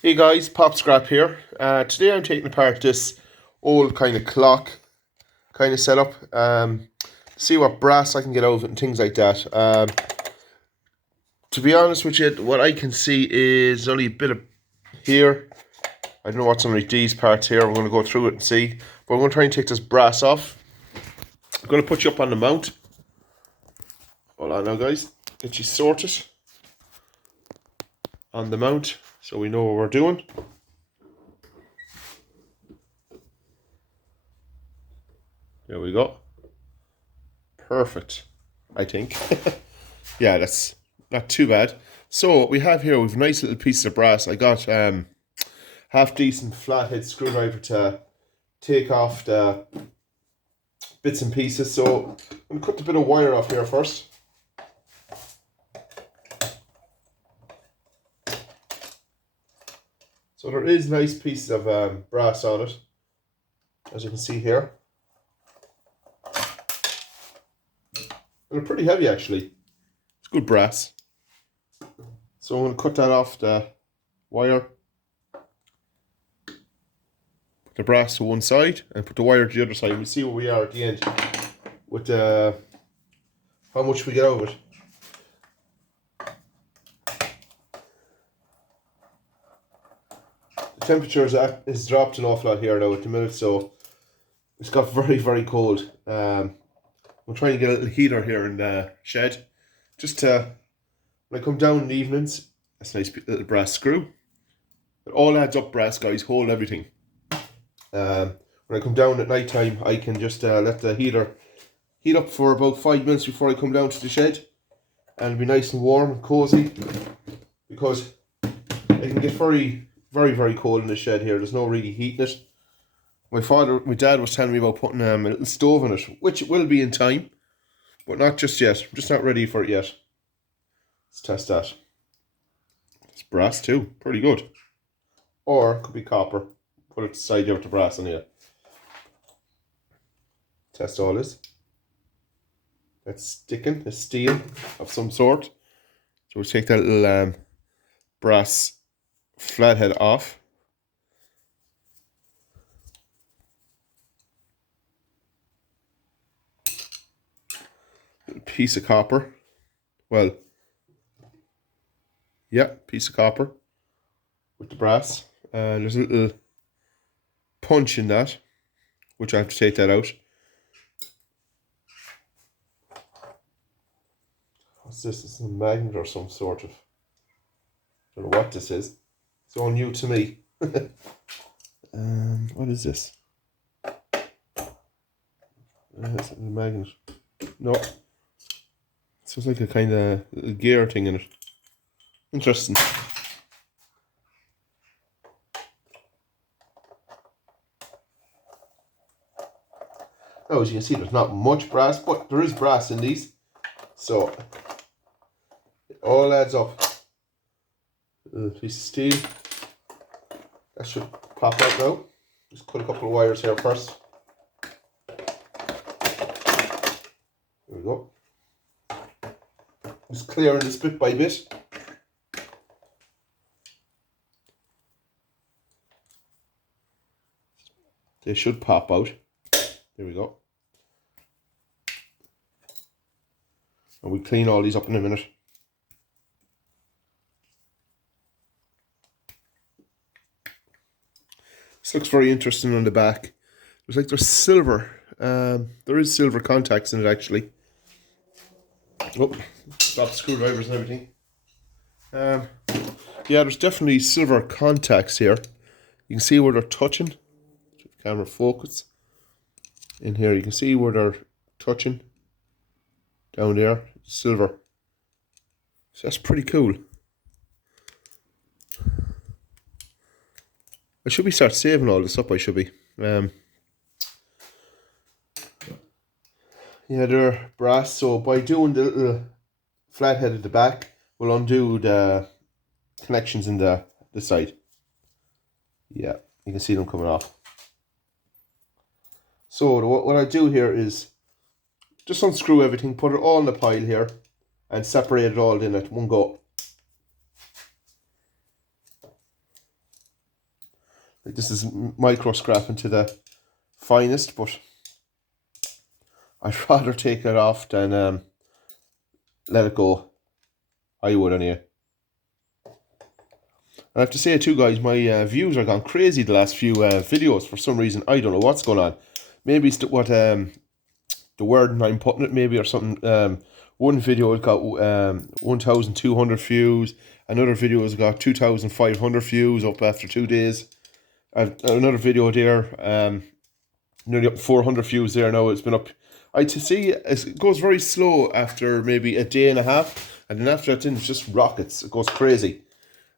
Hey guys, Pop Scrap here. Today I'm taking apart this old kind of clock kind of setup. See what brass I can get out of it and things like that. To be honest with you, what I can see is only a bit of here. I don't know what's underneath these parts here. We're going to go through it and see. But I'm going to try and take this brass off. I'm going to put you up on the mount. Hold on now guys. Get you sorted on the mount so we know what we're doing. There we go. Perfect, I think. Yeah, that's not too bad. So what we have here, we've a nice little piece of brass. I got half decent flathead screwdriver to take off the bits and pieces. So I'm going to cut the bit of wire off here first. So there is nice pieces of brass on it, as you can see here. And they're pretty heavy actually. It's good brass. So I'm going to cut that off the wire. Put the brass to one side and put the wire to the other side. We'll see where we are at the end with how much we get out of it. The temperature is dropped an awful lot here now at the minute, so it's got very, very cold. We're trying to get a little heater here in the shed, just to, when I come down in the evenings, that's a nice little brass screw. It all adds up, brass guys, hold everything. When I come down at night time, I can just let the heater heat up for about 5 minutes before I come down to the shed, and it'll be nice and warm and cozy, because it can get very, very, very cold in the shed here. There's no really heat in it. My dad was telling me about putting a little stove in it, which it will be in time, but not just yet. I'm just not ready for it yet. Let's test that. It's brass too, pretty good. Or it could be copper. Put it side there with the brass on it. Test all this. That's sticking, it's steel of some sort. So we'll take that little brass flathead off. Little piece of copper. Well, yeah, piece of copper with the brass. There's a little punch in that, which I have to take that out. What's this? This is a magnet or some sort of. I don't know what this is. It's all new to me. What is this? It's a magnet. No. Sounds like a kind of gear thing in it. Interesting. Oh, as you can see, there's not much brass, but there is brass in these. So, it all adds up. A little piece of steel. That should pop out now. Just cut a couple of wires here first. There we go. Just clearing this bit by bit. They should pop out. There we go. And we'll clean all these up in a minute. This looks very interesting on the back. There's silver. There is silver contacts in it actually. Oh, stop screwdrivers and everything. Yeah, there's definitely silver contacts here. You can see where they're touching. Camera focus. In here, you can see where they're touching. Down there, silver. So that's pretty cool. I should be start saving all this up. I should be. Yeah, they're brass. So by doing the little flathead at the back, we'll undo the connections in the side. Yeah, you can see them coming off. So what I do here is just unscrew everything, put it all in the pile here, and separate it all in at one go. Like, this is micro scrapping to the finest, but I'd rather take it off than let it go. I would anyway. I have to say too, guys, my views are gone crazy the last few videos for some reason. I don't know what's going on. Maybe it's what the word I'm putting it, maybe, or something. One video got 1,200 views. Another video has got 2,500 views up after 2 days. Another video there, nearly up 400 views there now. It's been up. To see it goes very slow after maybe a day and a half, and then after that, then it's just rockets. It goes crazy,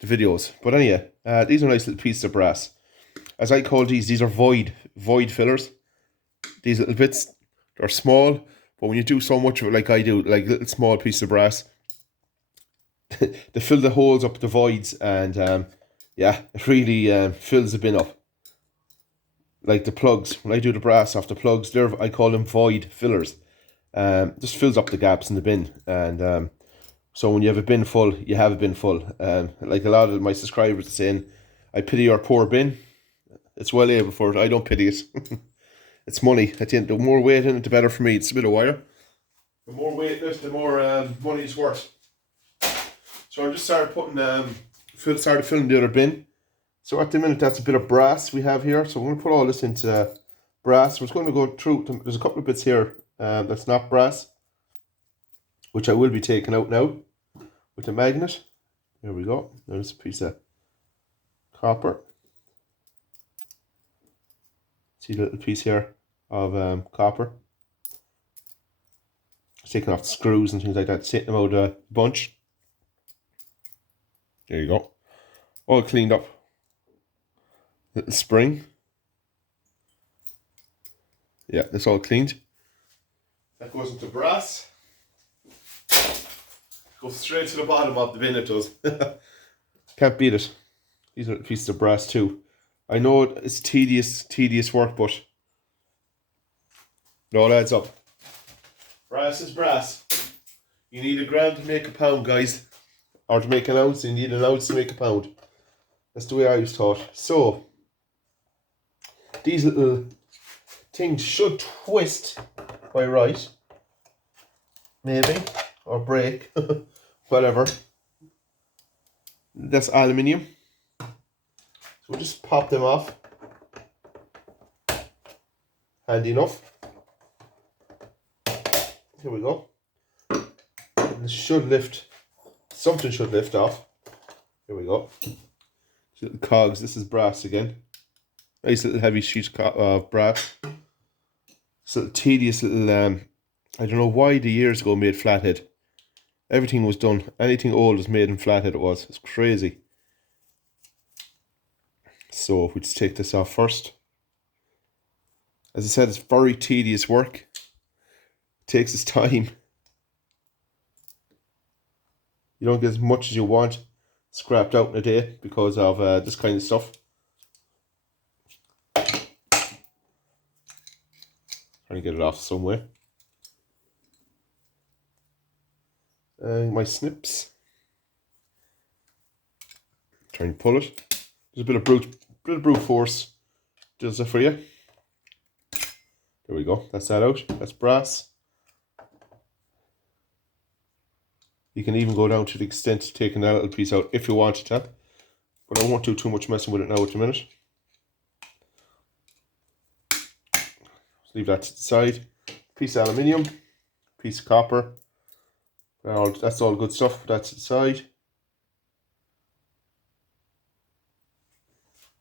the videos. But anyway, these are nice little pieces of brass. As I call these are void fillers. These little bits, they're small, but when you do so much of it like I do, like little small pieces of brass, they fill the holes up, the voids, and yeah, it really fills the bin up. Like the plugs, when I do the brass off the plugs, I call them void fillers. Just fills up the gaps in the bin, and so when you have a bin full, you have a bin full. Like a lot of my subscribers are saying, I pity your poor bin. It's well able for it. I don't pity it. It's money. At the end, the more weight in it, the better for me. It's a bit of wire. The more weight in it, the more money it's worth. So I just started filling the other bin. So at the minute, that's a bit of brass we have here. So we're going to put all this into brass. We're just going to go through. There's a couple of bits here that's not brass, which I will be taking out now with the magnet. There we go. There's a piece of copper. See the little piece here of copper. Taking off the screws and things like that, taking them out of the bunch. There you go. All cleaned up. Little spring. Yeah, that's all cleaned. That goes into brass. Goes straight to the bottom of the bin, it does. Can't beat it. These are pieces of brass too. I know it's tedious work, but it all adds up. Brass is brass. You need a gram to make a pound, guys. Or to make an ounce, you need an ounce to make a pound. That's the way I was taught. So, these little things should twist by right. Maybe. Or break. Whatever. That's aluminium. So we'll just pop them off. Handy enough. Here we go. This should lift. Something should lift off. Here we go. Little cogs. This is brass again. Nice little heavy sheet of brass. This little tedious little. I don't know why the years ago made flathead. Everything was done. Anything old was made in flathead. It was. It's crazy. So we just take this off first. As I said, it's very tedious work. It takes its time. You don't get as much as you want scrapped out in a day because of this kind of stuff. Trying to get it off some way. My snips. Trying to pull it. There's a bit of brute force. Does it for you. There we go. That's that out. That's brass. You can even go down to the extent of taking that little piece out if you wanted to. But I won't do too much messing with it now at the minute. Leave that to the side. Piece of aluminium. Piece of copper. That's all good stuff. That's to the side.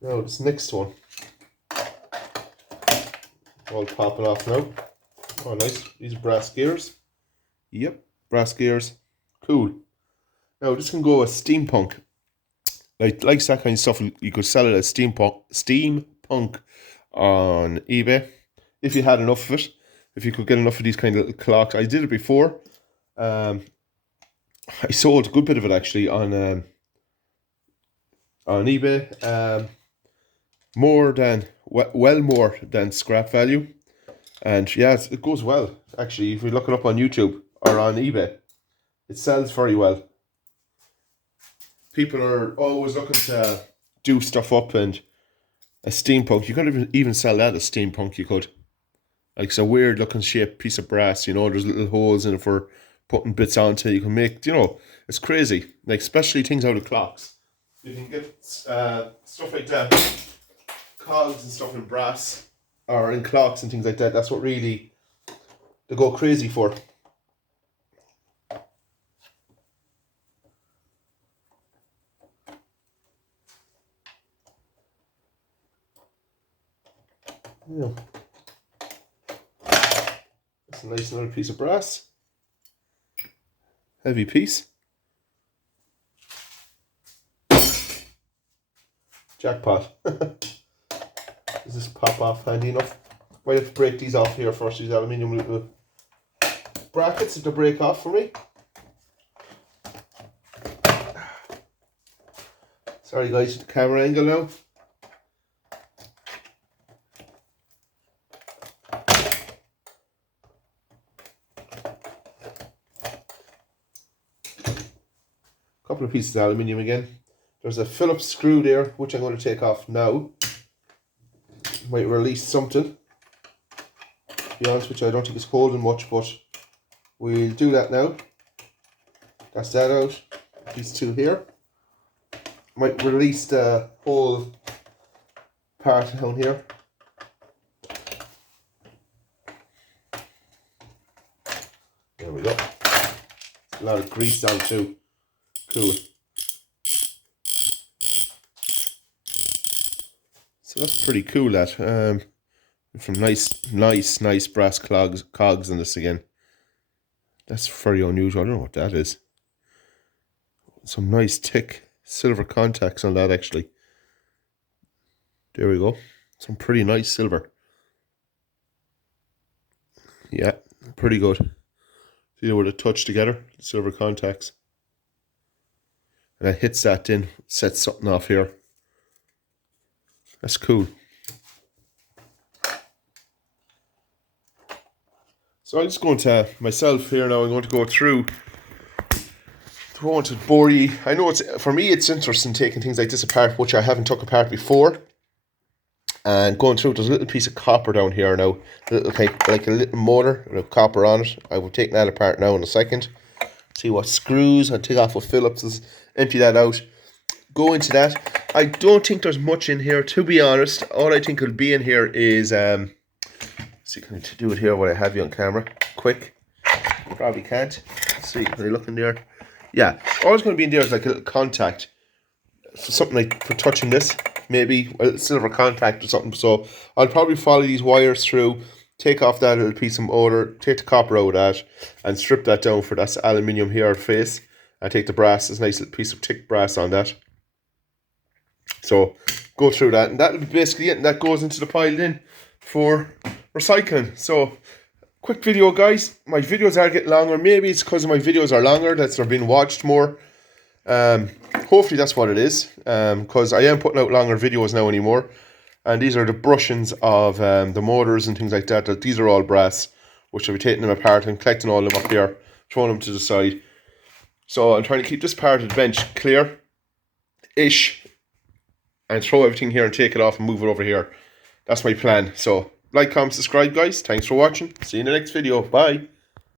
Now this next one. All popping off now. Oh, nice. These are brass gears. Yep, brass gears. Cool. Now this can go as steampunk. Like that kind of stuff. You could sell it as steampunk on eBay if you had enough of it. If you could get enough of these kind of little clocks. I did it before. I sold a good bit of it actually on eBay. More than well more than scrap value, and yeah, it goes well actually. If you look it up on YouTube or on eBay, it sells very well. People are always looking to do stuff up and a steampunk. You could even sell that as steampunk, you could. Like, it's a weird looking shaped piece of brass, you know, there's little holes in it for putting bits onto. You can make, you know, it's crazy. Like, especially things out of clocks. You can get stuff like that, cogs and stuff in brass, or in clocks and things like that. That's what really they go crazy for. Yeah. That's a nice little piece of brass. Heavy piece. Jackpot. Does this pop off handy enough? Might have to break these off here first, these aluminium brackets to break off for me. Sorry guys, the camera angle now. Couple of pieces of aluminium again. There's a Phillips screw there, which I'm going to take off now. Might release something. To be honest with you, I don't think it's holding much, but we'll do that now. That's that out. These two here. Might release the whole part down here. There we go. A lot of grease down too. Cool. So that's pretty cool, that. From nice brass cogs on this again. That's very unusual. I don't know what that is. Some nice thick silver contacts on that, actually. There we go. Some pretty nice silver. Yeah, pretty good. See where they touch together, the silver contacts. And that hits that in, sets something off here. That's cool. So I'm just going to myself here now. I'm going to go through. I want to bore you. I know for me it's interesting taking things like this apart, which I haven't took apart before. And going through, there's a little piece of copper down here now, like a little motor with copper on it. I will take that apart now in a second. See what screws. I'll take off what Phillips, empty that out. Go into that. I don't think there's much in here, to be honest. All I think will be in here is see, can I do it here while I have you on camera? Quick. Probably can't. Let's see, can I look in there? Yeah, all it's going to be in there is like a little contact. So something like for touching this, maybe a silver contact or something. So I'll probably follow these wires through, take off that little piece of motor, take the copper out of that, and strip that down for that aluminium here face. I take the brass, this nice little piece of thick brass on that. So go through that, and that'll be basically it. And that goes into the pile then for recycling. So quick video, guys. My videos are getting longer. Maybe it's because my videos are longer that they're being watched more. Hopefully that's what it is, because I am putting out longer videos now anymore. And these are the brushings of the motors and things like that. These are all brass, which I'll be taking them apart and collecting all of them up here, throwing them to the side. So I'm trying to keep this part of the bench clear-ish, and throw everything here and take it off and move it over here. That's my plan. So like, comment, subscribe, guys. Thanks for watching. See you in the next video. Bye.